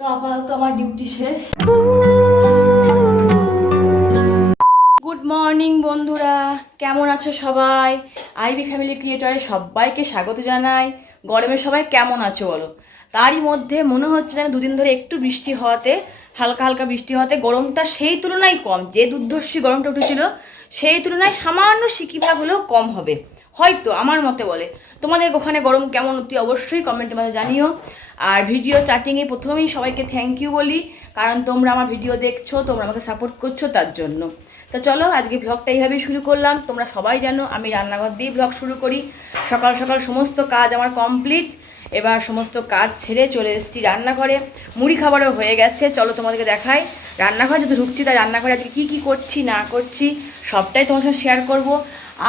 তো আপাতত আমার ডিউটি শেষ। গুড মর্নিং বন্ধুরা, কেমন আছো সবাই? আইবি ফ্যামিলি ক্রিয়েটরে সবাইকে স্বাগত জানাই। গরমে সবাই কেমন আছো বলো? তারই মধ্যে মনে হচ্ছে যেন দুদিন ধরে একটু বৃষ্টি হওয়াতে, হালকা হালকা বৃষ্টি হওয়াতে গরমটা সেই তুলনায় কম। যে দুর্ধর্ষী গরমটা উঠেছিল সেই তুলনায় সামান্য সিকিভাগ হলেও কম হবে হয়তো, আমার মতে বলে। তোমাদের ওখানে গরম কেমন অতি অবশ্যই কমেন্টের মাঝে জানিও। আর ভিডিও স্টার্টিংয়ে প্রথমেই সবাইকে থ্যাংক ইউ বলি, কারণ তোমরা আমার ভিডিও দেখছো, তোমরা আমাকে সাপোর্ট করছো, তার জন্য। তো চলো আজকে ব্লগটা এইভাবেই শুরু করলাম। তোমরা সবাই জানো আমি রান্নাঘর দিয়ে ব্লগ শুরু করি। সকাল সকাল সমস্ত কাজ আমার কমপ্লিট। এবার সমস্ত কাজ ছেড়ে চলে এসেছি রান্নাঘরে। মুড়ি খাবারও হয়ে গেছে, চলো তোমাদেরকে দেখাই। রান্নাঘরে যদি ঢুকছি তাই রান্নাঘরে আজকে কী কী করছি না করছি সবটাই তোমার সঙ্গে শেয়ার করব।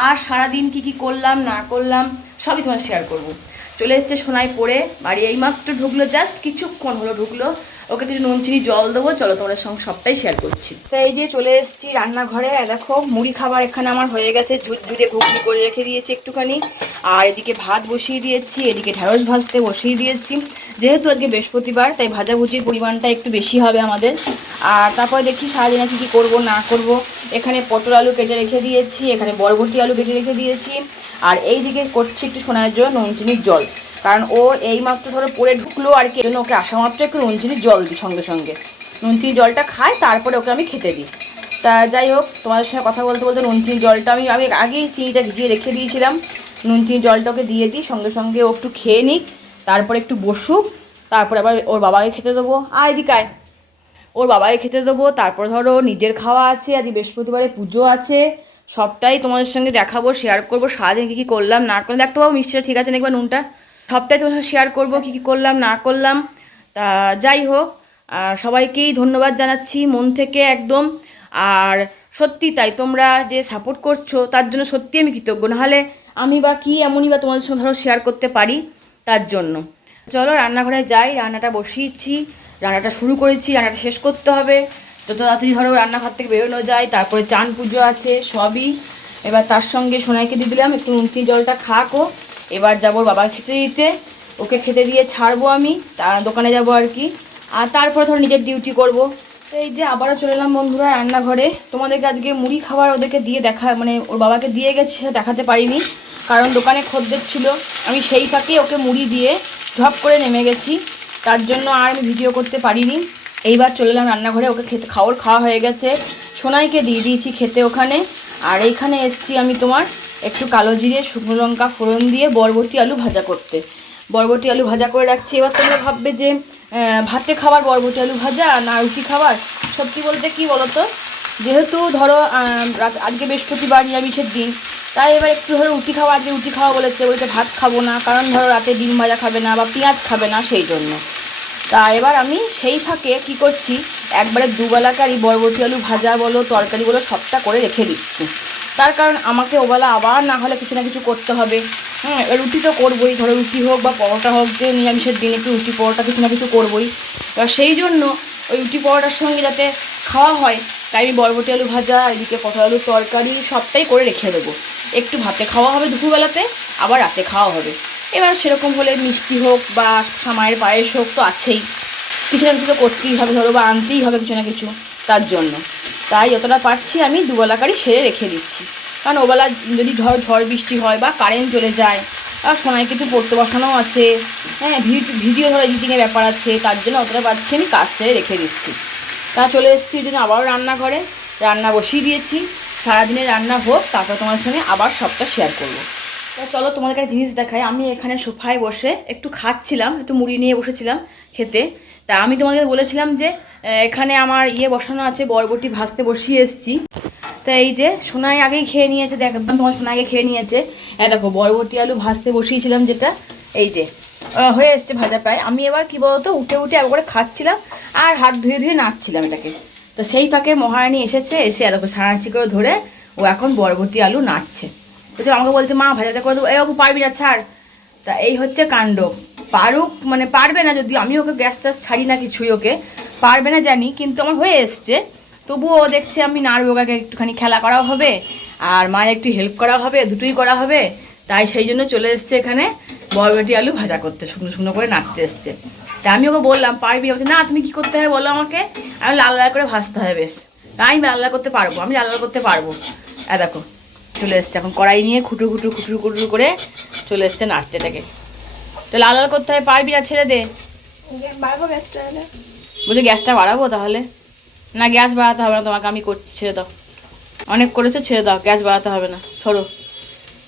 আর সারাদিন কী কী করলাম না করলাম সবই তোমার শেয়ার করব। চলে এসছে সোনাই পড়ে, বাড়ি এইমাত্র ঢুকলো, জাস্ট কিছুক্ষণ হলো ঢুকলো। ওকে কিছু নুন চিনি জল দেবো, চলো তোমাদের সঙ্গে সবটাই শেয়ার করছি। তো এই যে চলে এসেছি রান্নাঘরে। দেখো মুড়ি খাবার এখানে আমার হয়ে গেছে, ঝুড়ে ঘুগনি করে রেখে দিয়েছি একটুখানি। আর এদিকে ভাত বসিয়ে দিয়েছি, এদিকে ঢ্যাঁড়স ভাজতে বসিয়ে দিয়েছি। যেহেতু আজকে বৃহস্পতিবার তাই ভাজাভুজির পরিমাণটা একটু বেশি হবে আমাদের। আর তারপরে দেখি সারাদিনে কী কী করবো না করব। এখানে পটল আলু কেটে রেখে দিয়েছি, এখানে বরবটি আলু কেটে রেখে দিয়েছি। আর এই দিকে করছি একটু সোনার জন্য নুন চিনির জল, কারণ ও এইমাত্র ধরো পড়ে ঢুকলো আর কি, জন্য ওকে আসা মাত্র একটু নুন চিনির জল দিই সঙ্গে সঙ্গে। নুন চিনির জলটা খায়, তারপরে ওকে আমি খেতে দিই। তা যাই হোক, তোমাদের সঙ্গে কথা বলতে বলতে নুন চিনির জলটা আমি আগেই চিনিটা ভিজিয়ে রেখে দিয়েছিলাম। নুন চিনির জলটা ওকে দিয়ে দিই, সঙ্গে সঙ্গে ও একটু খেয়ে নিক, তারপরে একটু বসুক, তারপরে আবার ওর বাবাকে খেতে দেবো। এদিকায় ওর বাবাকে খেতে দেবো। তারপর ধরো নিজের খাওয়া আছে, আজ বৃহস্পতিবারে পুজো আছে, সবটাই তোমাদের সঙ্গে দেখাবো, শেয়ার করবো। সারাদিন কী কী করলাম না করলাম দেখতে পাবো, মিষ্টিটা ঠিক আছে নাকি নুনটা, সবটাই তোমার সঙ্গে শেয়ার করবো কী কী করলাম না করলাম। তা যাই হোক, সবাইকেই ধন্যবাদ জানাচ্ছি মন থেকে একদম। আর সত্যি তাই, তোমরা যে সাপোর্ট করছো তার জন্য সত্যি আমি কৃতজ্ঞ। নাহলে আমি বা কি এমনই বা তোমাদের সঙ্গে ধরো শেয়ার করতে পারি, তার জন্য। চলো রান্নাঘরে যাই, রান্নাটা বসিয়েছি, রান্নাটা শুরু করেছি, রান্নাটা শেষ করতে হবে যত তাড়াতাড়ি ধরো রান্নাঘর থেকে বেরোনো যায়। তারপরে চান পুজো আছে সবই। এবার তার সঙ্গে সোনাইকে দিয়ে দিলাম একটু নুন চিনি জলটা খাকো। এবার যাবো বাবাকে খেতে দিতে, ওকে খেতে দিয়ে ছাড়বো আমি, দোকানে যাবো আর কি। আর তারপরে ধরো নিজের ডিউটি করব। তো এই যে আবারও চলে এলাম বন্ধুরা রান্নাঘরে। তোমাদেরকে আজকে মুড়ি খাবার ওদেরকে দিয়ে মানে ওর বাবাকে দিয়ে গেছে, সেটা দেখাতে পারিনি, কারণ দোকানে খদ্দের ছিল। আমি সেই ফাঁকে ওকে মুড়ি দিয়ে ঢপ করে নেমে গেছি, তার জন্য আর আমি ভিডিও করতে পারিনি। এইবার চলে এলাম রান্নাঘরে, ওকে খাওয়া হয়ে গেছে, সোনাইকে দিয়ে দিয়েছি খেতে ওখানে। আর এইখানে এসছি আমি তোমার একটু কালো জিরে শুকনো লঙ্কা ফোড়ন দিয়ে বরবটি আলু ভাজা করতে। বরবটি আলু ভাজা করে রাখছি। এবার তোমরা ভাববে যে ভাতে খাবার বরবটি আলু ভাজা না রুটি খাবার। সত্যি বলতে কি বলো তো, যেহেতু ধরো আজকে বৃহস্পতিবার নিরামিষের দিন, তাই এবার একটু ধরো রুটি খাওয়া, আজকে রুটি খাওয়া বলেছে, ভাত খাবো না, কারণ ধরো রাতে ডিম ভাজা খাবে না বা পেঁয়াজ খাবে না, সেই জন্য। তা এবার আমি সেই ফাঁকে কি করছি, একবারে দুবেলাকারই বরবটি আলু ভাজা বলো তরকারি বলো সবটা করে রেখে দিচ্ছি। তার কারণ আমাকে ওবেলা আবার না হলে কিছু না কিছু করতে হবে। রুটি তো করবোই, ধরো রুটি হোক বা পরোটা হোক, যে নিরামিষের দিন একটু রুটি পরোটা কিছু না কিছু করবোই। এবার সেই জন্য ওই রুটি পরোটার সঙ্গে যাতে খাওয়া হয়, তাই আমি বরবটি আলু ভাজা, এদিকে পটল আলুর তরকারি সবটাই করে রেখে দেবো। একটু ভাতে খাওয়া হবে দুপুরবেলাতে, আবার রাতে খাওয়া হবে। এবার সেরকম হলে মিষ্টি হোক বা সামায়ের পায়েস হোক তো আছেই, কিছু না কিছু তো করতেই হবে ধরো, বা আনতেই হবে কিছু না কিছু, তার জন্য। তাই যতটা পারছি আমি দুবেলাকারই সেরে রেখে দিচ্ছি, কারণ ওবেলা যদি ঝড় বৃষ্টি হয় বা কারেন্ট চলে যায়, আর সময় কিন্তু পড়তে বসানোও আছে, ভিডিও ধরো এডিটিংয়ের ব্যাপার আছে, তার জন্য অতটা পারছি আমি কাজ সেরে রেখে দিচ্ছি। তা চলে এসেছি এই জন্য আবারও রান্নাঘরে, রান্না বসিয়ে দিয়েছি। সারাদিনের রান্না হোক, তারপর তোমার সঙ্গে আবার সবটা শেয়ার করবো। তো চলো তোমাদের একটা জিনিস দেখাই। আমি এখানে সোফায় বসে একটু খাচ্ছিলাম, একটু মুড়ি নিয়ে বসেছিলাম খেতে। তা আমি তোমাদের বলেছিলাম যে এখানে আমার বসানো আছে, বরবটি ভাজতে বসিয়ে এসেছি। তা এই যে সোনাই আগেই খেয়ে নিয়েছে, তোমার সোনাই আগে খেয়ে নিয়েছে। দেখো বরবটি আলু ভাজতে বসিয়েছিলাম যেটা, এই যে হয়ে এসছে ভাজা প্রায়। আমি এবার কি বলতো উঠে একবারে খাচ্ছিলাম আর হাত ধুয়ে নাড়ছিলাম এটাকে। তো সেই ফাঁকে মহারানী এসেছে, এসে দেখো সাঁড়াশি করে ধরে ও এখন বরবটি আলু নাড়ছে। তো আমাকে বলছে মা ভাজাটা করে দেবো, এরকম পারবি না, ছাড়। তা এই হচ্ছে কাণ্ড। পারুক মানে পারবে না, যদি আমি ওকে গ্যাস ট্যাস ছাড়ি না কিছুই, ওকে পারবে না জানি, কিন্তু আমার হয়ে এসছে। তবুও ও দেখছে আমি নাড়বো, ওকে একটুখানি খেলা করাও হবে আর মায়ের একটু হেল্প করা হবে, দুটোই করা হবে। তাই সেই জন্য চলে এসছে এখানে বরবটি আলু ভাজা করতে, শুকনো শুকনো করে নাড়তে এসছে। তা আমি ওকে বললাম পারবি, বলছে না তুমি কি করতে হবে বলো আমাকে, আমি লাল লাল করে ভাজতে হবে বেশ। তাই আমি লাল লাল করতে পারবো, আমি লাল লাল করতে পারবো। দেখো চলে এসছে এখন কড়াই নিয়ে খুটুর খুটুর খুটুর খুটুর করে চলে এসছে নাড়তেটাকে। তো লাল লাল করতে হবে, পারবি না ছেড়ে দে। বাড়াবো গ্যাসটা? বলছে গ্যাসটা বাড়াবো তাহলে? না গ্যাস বাড়াতে হবে না তোমাকে, আমি করছি, ছেড়ে দাও। অনেক করেছো, ছেড়ে দাও, গ্যাস বাড়াতে হবে না, সরো।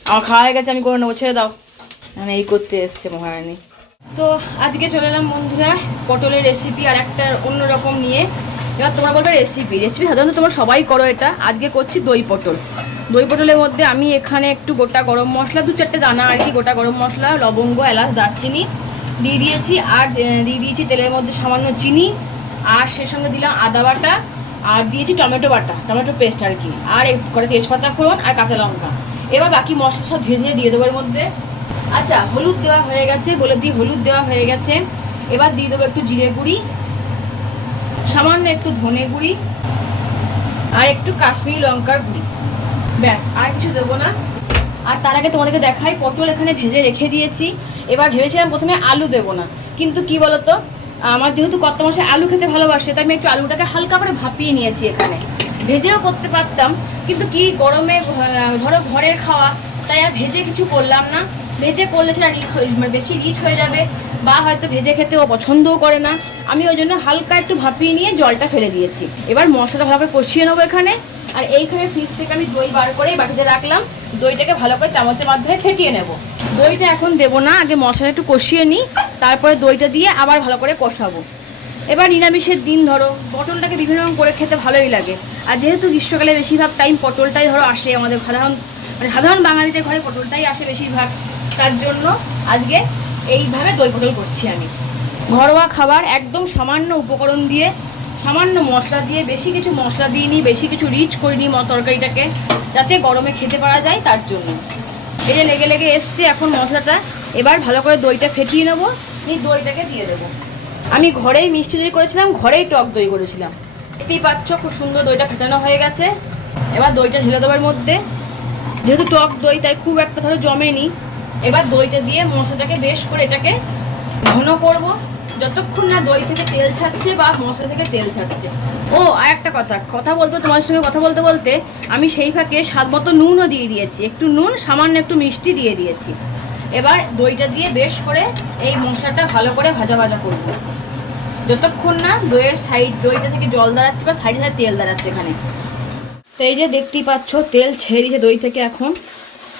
আমার খাওয়া হয়ে গেছে, আমি করে নেবো, ছেড়ে দাও। মানে এই করতে এসছে মহারানী। তো আজকে চলে এলাম বন্ধুরা পটলের রেসিপি আর একটা অন্যরকম নিয়ে। এবার তোমরা বলবে রেসিপি সাধারণত তোমরা সবাই করো এটা, আজকে করছি দই পটল। দই পটলের মধ্যে আমি এখানে একটু গোটা গরম মশলা, 2-4টে দানা আর কি, গোটা গরম মশলা, লবঙ্গ, এলাচ, দারচিনি দিয়ে দিয়েছি। আর দিয়ে দিয়েছি তেলের মধ্যে সামান্য চিনি, আর সে সঙ্গে দিলাম আদা বাটা, আর দিয়েছি টমেটো বাটা, টমেটো পেস্ট আর কি, আর করে তেজপাতা ফোড়ন আর কাঁচা লঙ্কা। এবার বাকি মশলা সব ভেজে দিয়ে দেবো এর মধ্যে। আচ্ছা হলুদ দেওয়া হয়ে গেছে, বলে দিই হলুদ দেওয়া হয়ে গেছে। এবার দিয়ে দেবো একটু জিরে গুঁড়ি, সামান্য একটু ধনে গুঁড়ি, আর একটু কাশ্মীরি লঙ্কার গুঁড়ি, ব্যাস আর কিছু দেবো না। আর তার আগে তোমাদেরকে দেখাই পটল এখানে ভেজে রেখে দিয়েছি। এবার ভেবেছিলাম প্রথমে আলু দেবো না, কিন্তু কি বলতো আমার যেহেতু কর্তা মশাই আলু খেতে ভালোবাসে, তাই আমি একটু আলুটাকে হালকা করে ভাপিয়ে নিয়েছি এখানে। ভেজেও করতে পারতাম, কিন্তু কি গরমে ধরো ঘরের খাওয়া, তাই আর ভেজে কিছু করলাম না। ভেজে করলে সেটা বেশি রিচ হয়ে যাবে, বা হয়তো ভেজে খেতে ও পছন্দও করে না। আমি ওই জন্য হালকা একটু ভাপিয়ে নিয়ে জলটা ফেলে দিয়েছি। এবার মশলাটা ভালো করে কষিয়ে নেবো এখানে। আর এইখানে ফ্রিজ থেকে আমি দই বার করে বাটিতে রাখলাম, দইটাকে ভালো করে চামচের মাধ্যমে ফেটিয়ে নেব। দইটা এখন দেবো না, আগে মশলাটা একটু কষিয়ে নিই, তারপরে দইটা দিয়ে আবার ভালো করে কষাবো। এবার নিরামিষের দিন ধরো পটলটাকে বিভিন্ন রকম করে খেতে ভালোই লাগে। আর যেহেতু গ্রীষ্মকালে বেশিরভাগ টাইম পটলটাই ধরো আসে আমাদের সাধারণ বাঙালিদের ঘরে পটলটাই আসে বেশিরভাগ, তার জন্য আজকে এইভাবে দই পটল করছি আমি। ঘরোয়া খাবার, একদম সামান্য উপকরণ দিয়ে, সামান্য মশলা দিয়ে, বেশি কিছু মশলা দিইনি, বেশি কিছু রিচ করিনি তরকারিটাকে, যাতে গরমে খেতে পারা যায় তার জন্য। এই যে লেগে লেগে এসছে এখন মশলাটা। এবার ভালো করে দইটা ফেটিয়ে নেবো, এই দইটাকে দিয়ে দেবো। আমি ঘরেই মিষ্টি দই করেছিলাম, ঘরেই টক দই করেছিলাম। দেখতেই পাচ্ছ খুব সুন্দর দইটা ফেটানো হয়ে গেছে। এবার দইটা ঢেলে দেওয়ার মধ্যে, যেহেতু টক দই তাই খুব একটা ধরো জমেনি। এবার দইটা দিয়ে মশলাটাকে বেশ করে এটাকে ঘন করব, যতক্ষণ না দই থেকে তেল ছাড়ছে বা মশলা থেকে তেল ছাড়ছে। ও আর একটা কথা বলবো তোমার সঙ্গে, কথা বলতে বলতে আমি সেই ফাঁকে স্বাদ মতো নুনও দিয়ে দিয়েছি, একটু নুন, সামান্য একটু মিষ্টি দিয়ে দিয়েছি। এবার দইটা দিয়ে বেশ করে এই মশলাটা ভালো করে ভাজা ভাজা করব, যতক্ষণ না দইটা থেকে জল দাঁড়াচ্ছে বা সাইডে সাইডে তেল দাঁড়াচ্ছে এখানে। তো এই যে দেখতেই পাচ্ছ তেল ছেড়ে দিয়েছে দই থেকে এখন।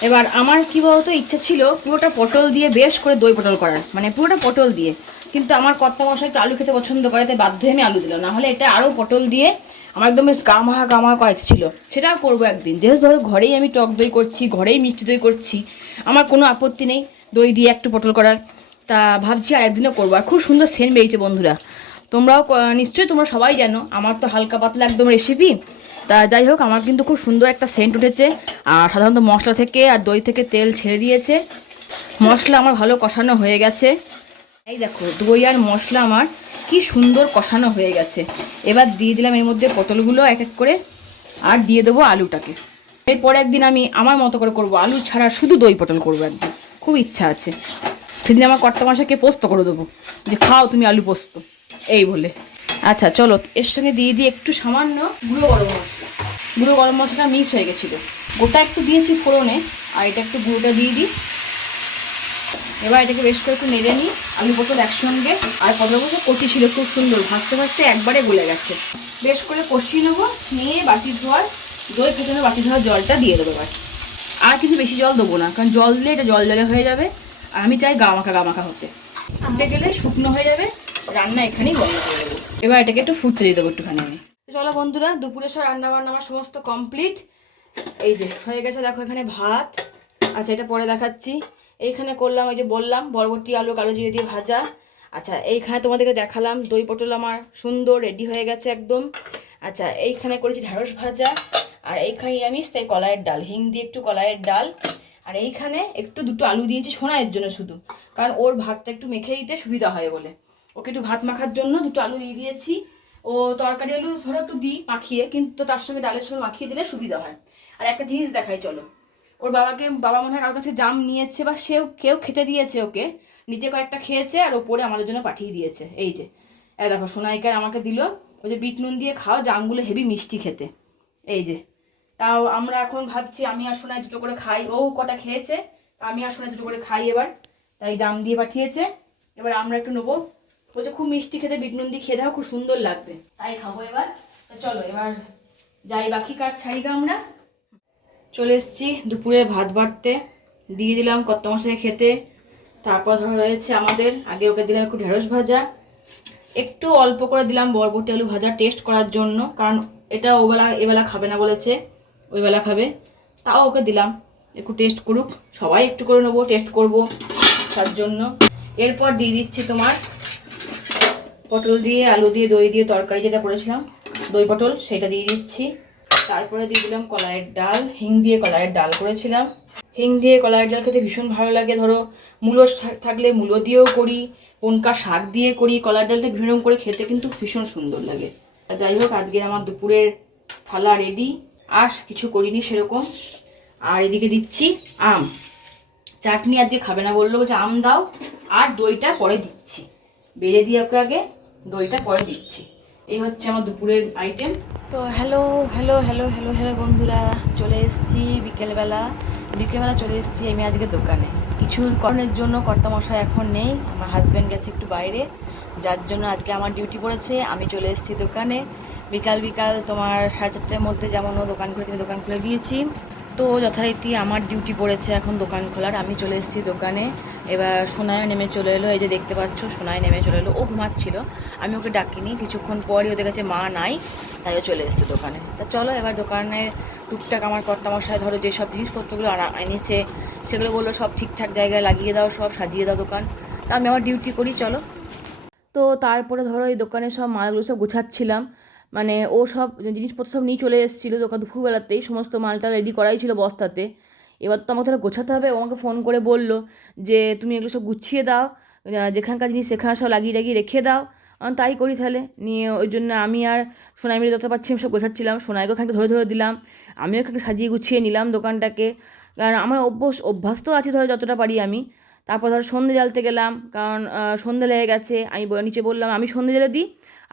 এবার আমার কি বলতো ইচ্ছা ছিল পুরোটা পটল দিয়ে বেশ করে দই পটল করার, মানে পুরোটা পটল দিয়ে, কিন্তু আমার কর্তা মশাই একটু আলু খেতে পছন্দ করে, তাই বাধ্য হয়ে আমি আলু দিলাম, নাহলে এটা আরও পটল দিয়ে আমার একদম বেশ গামাহা করা ছিল। সেটাও করবো একদিন, যেহেতু ধরো ঘরেই আমি টক দই করছি, ঘরেই মিষ্টি দই করছি, আমার কোনো আপত্তি নেই দই দিয়ে একটু পটল করার। তা ভাবছি আর একদিনও করবো। আর খুব সুন্দর সেন্ট বেরিয়েছে বন্ধুরা, তোমরাও নিশ্চয়ই তোমরা সবাই জানো, আমার তো হালকা পাতলা একদম রেসিপি। তা যাই হোক আমার কিন্তু খুব সুন্দর একটা সেন্ট উঠেছে। আর সাধারণত মশলা থেকে আর দই থেকে তেল ছেড়ে দিয়েছে, মশলা আমার ভালো কষানো হয়ে গেছে। এই দেখো দই আর মশলা আমার কি সুন্দর কষানো হয়ে গেছে। এবার দিয়ে দিলাম এর মধ্যে পটলগুলো এক এক করে, আর দিয়ে দেবো আলুটাকে। এরপরে একদিন আমি আমার মতো করে করব, আলু ছাড়া শুধু দই পটল করবো একদিন, খুব ইচ্ছা আছে। সেদিন আমার কর্তা মশাইকে পোস্ত করে দেবো, যে খাও তুমি আলু পোস্ত এই বলে। আচ্ছা চলো, এর সঙ্গে দিয়ে দিই একটু সামান্য গুঁড়ো গরম মশলা। গুঁড়ো গরম মশলাটা মিক্স হয়ে গেছিলো, গোটা একটু দিয়েছি ফোড়নে, আর এটা একটু গুঁড়োটা দিয়ে দিই। এবার এটাকে বেশ করে একটু নেড়ে নিই, আলু পটল একসঙ্গে। আর পটলগুলো কচি ছিল খুব সুন্দর, ভাজতে ভাজতে একবারে গলে গেছে। বেশ করে কষিয়ে নেবো, নিয়ে বাটি ধোয়ার দই ফেটানো বাটি ধোয়ার জলটা দিয়ে দেবো এবার। আর কিছু বেশি জল দেবো না, কারণ জল দিলে এটা জল জলে হয়ে যাবে, আর আমি চাই গামাখা হতে। ফুটে গেলে শুকনো হয়ে যাবে, রান্না এখানেই বন্ধ করে দেবো। এবার এটাকে একটু ফুটতে দিয়ে দেবো একটুখানি আমি। চলো বন্ধুরা, দুপুরে সব রান্না বান্না আমার সমস্ত কমপ্লিট। এই যে হয়ে গেছে দেখো এখানে ভাত। আচ্ছা এটা পরে দেখাচ্ছি। এইখানে করলাম ওই যে বললাম বরবটি আলু কালো জিরে দিয়ে ভাজা। আচ্ছা এইখানে তোমাদেরকে দেখালাম দই পটল আমার সুন্দর রেডি হয়ে গেছে একদম। আচ্ছা এইখানে করেছি ঢ্যাঁড়স ভাজা, আর এইখানে নিরামিষ তাই কলাইয়ের ডাল, হিং দিয়ে একটু কলাইয়ের ডাল। আর এইখানে একটু দুটো আলু দিয়েছি সোনাইয়ের জন্য শুধু, কারণ ওর ভাতটা একটু মেখে দিতে সুবিধা হয় বলে, ওকে একটু ভাত মাখার জন্য দুটো আলু দিয়ে দিয়েছি। ও তরকারি আলু ধরো একটু দিই মাখিয়ে, কিন্তু তার সঙ্গে ডালের সঙ্গে মাখিয়ে দিলে সুবিধা হয়। আর একটা জিনিস দেখাই চলো, ওর বাবা মনে হয় কারোর কাছে জাম নিয়েছে বা কেউ খেতে দিয়েছে ওকে, নিজে কয়েকটা খেয়েছে আর ওপরে আমাদের জন্য পাঠিয়ে দিয়েছে। এই যে দেখো সোনাইকার আমাকে দিল, ওই যে বিট নুন দিয়ে খাওয়া, জামগুলো হেভি মিষ্টি খেতে। এই যে তাও আমরা এখন ভাবছি আমি আর সোনাই দুটো করে খাই, ও কটা খেয়েছে, আমি আর সোনাই দুটো করে খাই এবার, তাই জাম দিয়ে পাঠিয়েছে। এবার আমরা একটু নেবো, বলছে খুব মিষ্টি খেতে, বিট নুন দিয়ে খেয়ে দাও, খুব সুন্দর লাগবে, তাই খাবো এবার। তো চলো এবার যাই, বাকি কাজ ছাড়িগা। আমরা চলে এসেছি দুপুরে ভাত বাড়তে, দিয়ে দিলাম কত মশাই খেতে। তারপর ধরো রয়েছে আমাদের, আগে ওকে দিলাম একটু ঢেঁড়স ভাজা, একটু অল্প করে দিলাম বরবটি আলু ভাজা টেস্ট করার জন্য, কারণ এটা ওবেলা এবেলা খাবে না বলেছে, ওইবেলা খাবে, তাও ওকে দিলাম একটু টেস্ট করুক, সবাই একটু করে নেবো, টেস্ট করব তার জন্য। এরপর দিয়ে দিচ্ছি তোমার পটল দিয়ে আলু দিয়ে দই দিয়ে তরকারি যেটা করেছিলাম, দই পটল, সেটা দিয়ে দিচ্ছি। তারপরে দিয়ে দিলাম কলাইয়ের ডাল, হিং দিয়ে কলাইয়ের ডাল করেছিলাম। হিং দিয়ে কলাইয়ের ডাল খেতে ভীষণ ভালো লাগে। ধরো মূলো থাকলে মূলো দিয়েও করি, পনকা শাক দিয়ে করি, কলাইয়ের ডালটা বিভিন্ন করে খেতে কিন্তু ভীষণ সুন্দর লাগে। যাই হোক, আজকে আমার দুপুরের থালা রেডি, আর কিছু করিনি সেরকম। আর এদিকে দিচ্ছি আম, চাটনি আজকে খাবে না বললো, বলছে আম দাও, আর দইটা পরে দিচ্ছি, বেড়ে দিয়ে ওকে আগে, দইটা পরে দিচ্ছি। এই হচ্ছে আমার দুপুরের আইটেম। তো hello hello hello hello hello বন্ধুরা, চলে এসেছি বিকেলবেলা চলে এসেছি আমি আজকে দোকানে। কিছুর কারণের জন্য কর্তামশাই এখন নেই, আমার হাজব্যান্ড গেছে একটু বাইরে, যার জন্য আজকে আমার ডিউটি পড়েছে। আমি চলে এসেছি দোকানে বিকাল তোমার 4:30টার মধ্যে, যেমন ও দোকান খুলে দিয়েছি। তো যথারীতি আমার ডিউটি পড়েছে এখন দোকান খোলার, আমি চলে এসেছি দোকানে। এবার সোনায় নেমে চলে এলো, এই যে দেখতে পাচ্ছ সোনায় নেমে চলে এলো, ও ঘুমাচ্ছিল, আমি ওকে ডাকিনি, কিছুক্ষণ পরই ওদের কাছে মা নাই, তাই ও চলে এসেছে দোকানে। তা চলো এবার দোকানের টুকটাক আমার কর্তামশায় ধরো যেসব জিনিসপত্রগুলো এনেছে সেগুলো বললো সব ঠিকঠাক জায়গায় লাগিয়ে দাও, সব সাজিয়ে দাও দোকান, তা আমি আমার ডিউটি করি চলো। তো তারপরে ধরো এই দোকানে সব মালগুলো সব গুছাচ্ছিলাম, মানে ও সব জিনিসপত্র সব নিয়ে চলে এসেছিলো দোকান, দুপুরবেলাতেই সমস্ত মালটা রেডি করাই ছিল বস্তাতে। এবার তো আমাকে তাহলে গোছাতে হবে, ও আমাকে ফোন করে বললো যে তুমি এগুলো সব গুছিয়ে দাও, যেখানকার জিনিস সেখানে সব লাগিয়ে রেখে দাও। আমি তাই করি তাহলে, নিয়ে ওই জন্য আমি আর সোনাই মিলে যতটা পাচ্ছি আমি সব গোছাচ্ছিলাম, সোনাইকে ওখানটা ধরে দিলাম, আমিও এখানে সাজিয়ে গুছিয়ে নিলাম দোকানটাকে, কারণ আমার অভ্যাস তো আছে ধরো যতটা পারি আমি। তারপর ধরো সন্ধে জ্বালতে গেলাম, কারণ সন্ধে লেগে গেছে, আমি নিচে বললাম আমি সন্ধে জ্বালে দিই,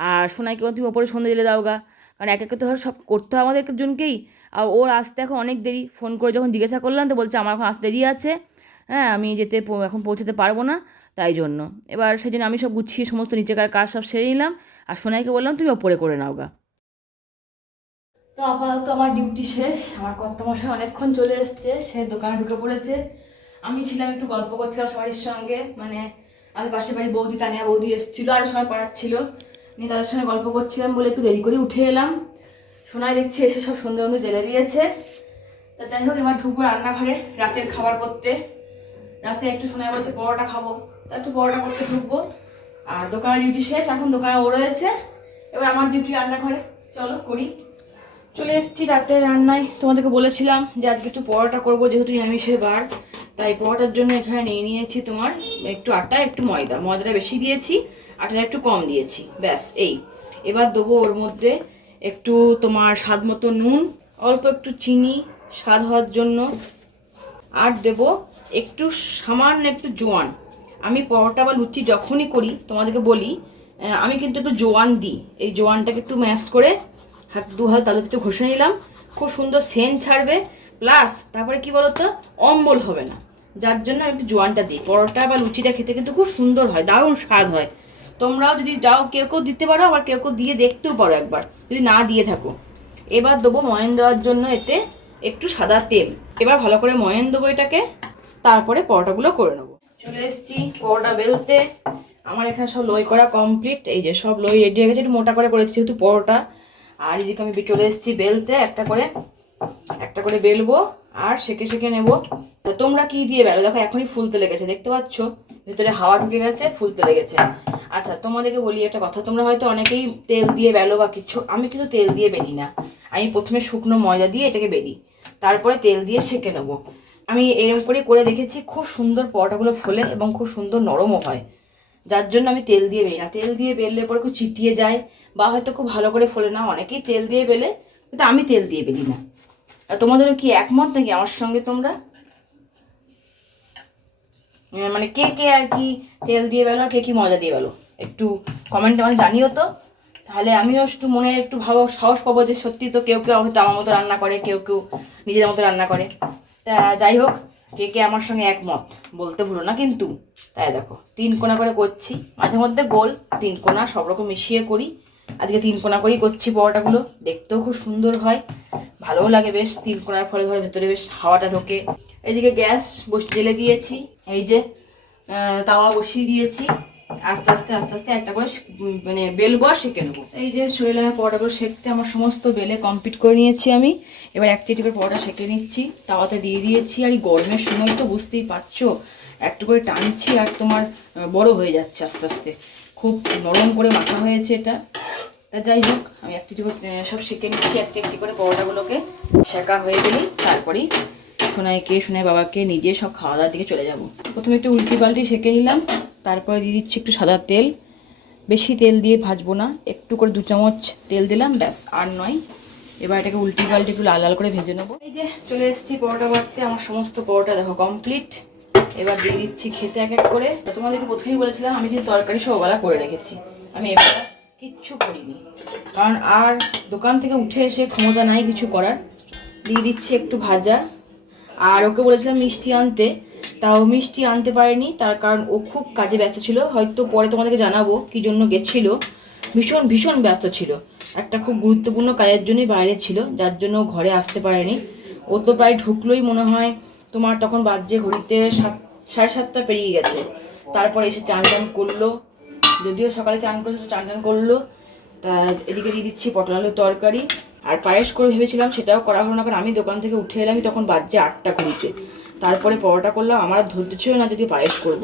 আর সোনাইকে তুমি ওপরে সন্ধে জ্বালে দাও গা, কারণ একে তো ধরো সব করতে হবে আমাদের একজনকেই, আর ওর আসতে এখন অনেক দেরি। ফোন করে যখন জিজ্ঞাসা করলাম তো বলছে আমার এখন আসতে দেরি আছে, হ্যাঁ আমি এখন পৌঁছাতে পারবো না, তাই জন্য। এবার সেই জন্য আমি সব গুছিয়ে সমস্ত নিচেকার কাজ সব সেরে নিলাম, আর সোনাইকে বললাম তুমি ওপরে করে নাও গা। তো আপাতত আমার ডিউটি শেষ, আমার কর্তামশাই অনেকক্ষণ চলে এসছে, সে দোকানে ঢুকে পড়েছে। আমি ছিলাম একটু গল্প করছিলাম সবাই সঙ্গে, মানে আমি পাশের বাড়ি বৌদি, তানিয়া বৌদি এসেছিলো, আরও সবাই পড়াচ্ছিল, নিয়ে তাদের সঙ্গে গল্প করছিলাম বলে একটু দেরি করে উঠে এলাম। সোনাই দেখছি এসে সব সন্ধে জেলে দিয়েছে। তা যাই হোক, এবার ঢুকবো রান্নাঘরে রাতের খাবার করতে। রাতে একটু সোনাই বলছে পরোটা খাবো, তা একটু পরোটা করতে ঢুকবো। আর দোকানের ডিউটি শেষ, এখন দোকানে ও রয়েছে, এবার আমার ডিউটি রান্নাঘরে, চলো করি। চলে এসেছি রাতের রান্নায়, তোমাদেরকে বলেছিলাম যে আজকে একটু পরোটা করবো, যেহেতু নিরামিষের বার, তাই পরোটার জন্য এখানে নিয়ে নিয়েছি তোমার একটু আটা একটু ময়দাটা বেশি দিয়েছি, আটাটা একটু কম দিয়েছি, ব্যাস এই। এবার দেবো ওর মধ্যে একটু তোমার স্বাদ মতো নুন, অল্প একটু চিনি স্বাদ হওয়ার জন্য, আর দেব একটু সামান্য একটু জোয়ান। আমি পরোটা বা লুচি যখনই করি তোমাদেরকে বলি, আমি কিন্তু একটু জোয়ান দিই, এই জোয়ানটাকে একটু ম্যাশ করে দু হাত তালুতে একটু ঘষে নিলাম, খুব সুন্দর সেন্ট ছাড়বে, প্লাস তারপরে কি বলতো অম্বল হবে না, যার জন্য আমি একটু জোয়ানটা দিই। পরোটা বা লুচিটা খেতে কিন্তু খুব সুন্দর হয়, দারুণ স্বাদ হয়। তোমরাও যদি যাও কেউ দিতে পারো, আবার কেউ দিয়ে দেখতেও পারো একবার যদি না দিয়ে থাকো। এবার দেবো ময়ান দেওয়ার জন্য এতে একটু সাদা তেল, এবার ভালো করে ময়ান দেবো এটাকে, তারপরে পরোটাগুলো করে নেবো। চলে এসেছি পরোটা বেলতে, আমার এখানে সব লই করা কমপ্লিট, এই যে সব লই রেডি হয়ে গেছে, একটু মোটা করে করেছি যেহেতু পরোটা। আর এদিকে আমি চলে এসেছি বেলতে, একটা করে বেলবো আর সেকে নেবো। তোমরা কি দিয়ে বেলো? দেখো এখনই ফুলতে লেগেছে, দেখতে পাচ্ছ ভেতরে হাওয়া ঢুকে গেছে, ফুলতে লেগেছে। আচ্ছা তোমাদেরকে বলি একটা কথা, তোমরা হয়তো অনেকেই তেল দিয়ে বেলো বা কিছু, আমি কিন্তু তেল দিয়ে বেলি না, আমি প্রথমে শুকনো ময়দা দিয়ে এটাকে বেলি, তারপরে তেল দিয়ে সেকে নেবো। আমি এরকম করে দেখেছি, খুব সুন্দর পরোটাগুলো ফোলে এবং খুব সুন্দর নরমও হয়, যার জন্য আমি তেল দিয়ে বেলি না। তেল দিয়ে বেললে পরে খুব চিটিয়ে যায় বা হয়তো খুব ভালো করে ফোলে না, অনেকেই তেল দিয়ে বেলে, কিন্তু আমি তেল দিয়ে বেলি না। আর তোমাদেরও কি একমত নাকি আমার সঙ্গে তোমরা? মানে কে কে আর কি তেল দিয়ে বেলো আর কে কি মজা দিয়ে বেলো একটু কমেন্টে মানে জানিও তো, তাহলে আমিও একটু মনে একটু ভালো সাহস পাবো যে সত্যি তো কেউ কেউ হয়তো আমার মতো রান্না করে, কেউ কেউ নিজেদের মতো রান্না করে। তা যাই হোক, কে কে আমার সঙ্গে একমত বলতে ভুলো না কিন্তু। তাই দেখো 3 কোণা করে করছি, মাঝে মধ্যে গোল 3 কোণা সব রকম মিশিয়ে করি। আজকে 3 কোণা করেই করছি পরোটাগুলো, দেখতেও খুব সুন্দর হয়, ভালোও লাগে বেশ। 3 কোণার ফলে ধরে ভেতরে বেশ হাওয়াটা ঢোকে। এদিকে গ্যাস জেলে দিয়েছি, এই যে তাওয়া বসিয়ে দিয়েছি। আস্তে আস্তে আস্তে আস্তে একটা করে মানে বেলবো আর সেঁকে নেবো। এই যে চলে এলাম পরোটাগুলো সেঁকতে, আমার সমস্ত বেলে কমপ্লিট করে নিয়েছি আমি। এবার একটি একটি করে পরোটা সেঁকে নিচ্ছি, তাওয়াতে দিয়ে দিয়েছি। আর এই গরমের সময় তো বুঝতেই পারছো, একটু করে টানছি আর তোমার বড় হয়ে যাচ্ছে আস্তে আস্তে, খুব নরম করে মাখা হয়েছে এটা। তা যাই হোক, আমি একটি একটি করে সব সেঁকে নিচ্ছি একটি একটি করে পরোটাগুলোকে। সেঁকা হয়ে গেলেই তারপরেই সোনাই বাবাকে নিজে সব খাওয়া দাওয়ার দিকে চলে যাব। প্রথমে একটু উল্টি পাল্টি সেঁকে নিলাম, তারপরে দিয়ে দিচ্ছি একটু সাদা তেল। বেশি তেল দিয়ে ভাজবো না, একটু করে 2 চামচ তেল দিলাম, ব্যাস আর নয়। এবার এটাকে উল্টি পাল্টি একটু লাল লাল করে ভেজে নেবো। এই যে চলে এসেছি পরোটা বাড়তে, আমার সমস্ত পরোটা দেখো কমপ্লিট। এবার দিয়ে দিচ্ছি খেতে এক এক করে। তো তোমাদেরকে প্রথমেই বলেছিলাম আমি কিন্তু তরকারি সব ওবেলা করে রেখেছি, আমি এবার কিচ্ছু করিনি, কারণ আর দোকান থেকে উঠে এসে ক্ষমতা নাই কিছু করার। দিয়ে দিচ্ছি একটু ভাজা, আর ওকে বলেছিলাম মিষ্টি আনতে, তাও মিষ্টি আনতে পারেনি, তার কারণ ও খুব কাজে ব্যস্ত ছিল, হয়তো পরে তোমাদেরকে জানাবো কী জন্য গেছিল। ভীষণ ভীষণ ব্যস্ত ছিল, একটা খুব গুরুত্বপূর্ণ কাজের জন্যই বাইরে ছিল, যার জন্য ঘরে আসতে পারেনি। ও তো প্রায় ঢুকলোই মনে হয় তোমার তখন বাজে ঘড়িতে 7:30 পেরিয়ে গেছে। তারপরে এসে চান টান করলো, যদিও সকালে চান করেছিল, চান টান করলো। তা এদিকে দিয়ে দিচ্ছি পটল আলুর তরকারি, আর পায়েস করে ভেবেছিলাম, সেটাও করা হলো না, কারণ আমি দোকান থেকে উঠে এলাম তখন বাজে 8টা ঘড়িতে। তারপরে পরোটা করলাম, আমার আর ধরতে ছিল না যদি পায়েস করব।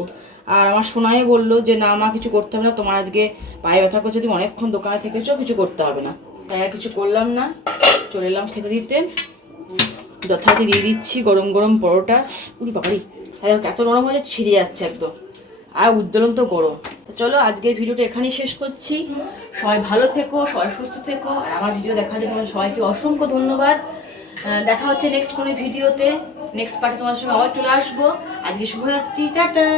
আর আমার সোনাই বললো যে না মা কিছু করতে হবে না, তোমার আজকে পায়ে ব্যথা করছে, যদি অনেকক্ষণ দোকানে থেকেছো কিছু করতে হবে না। তাই আর কিছু করলাম না, চলে এলাম খেতে দিতে। যথারীতি দিয়ে দিচ্ছি গরম গরম পরোটা। উড়ি বাবারি, এত নরম হয়ে ছিঁড়ে যাচ্ছে একদম, আর উজ্জ্বলন তো গরম। তো চলো আজকের ভিডিওটা এখানেই শেষ করছি। সবাই ভালো থেকো, সবাই সুস্থ থেকো, আর আমার ভিডিও দেখার জন্য সবাইকে অসংখ্য ধন্যবাদ। দেখা হচ্ছে নেক্সট কোনো ভিডিওতে, নেক্সট পার্টে তোমার সঙ্গে আবার চলে আসবো। আজকে শুভরাত্রি, টাটা।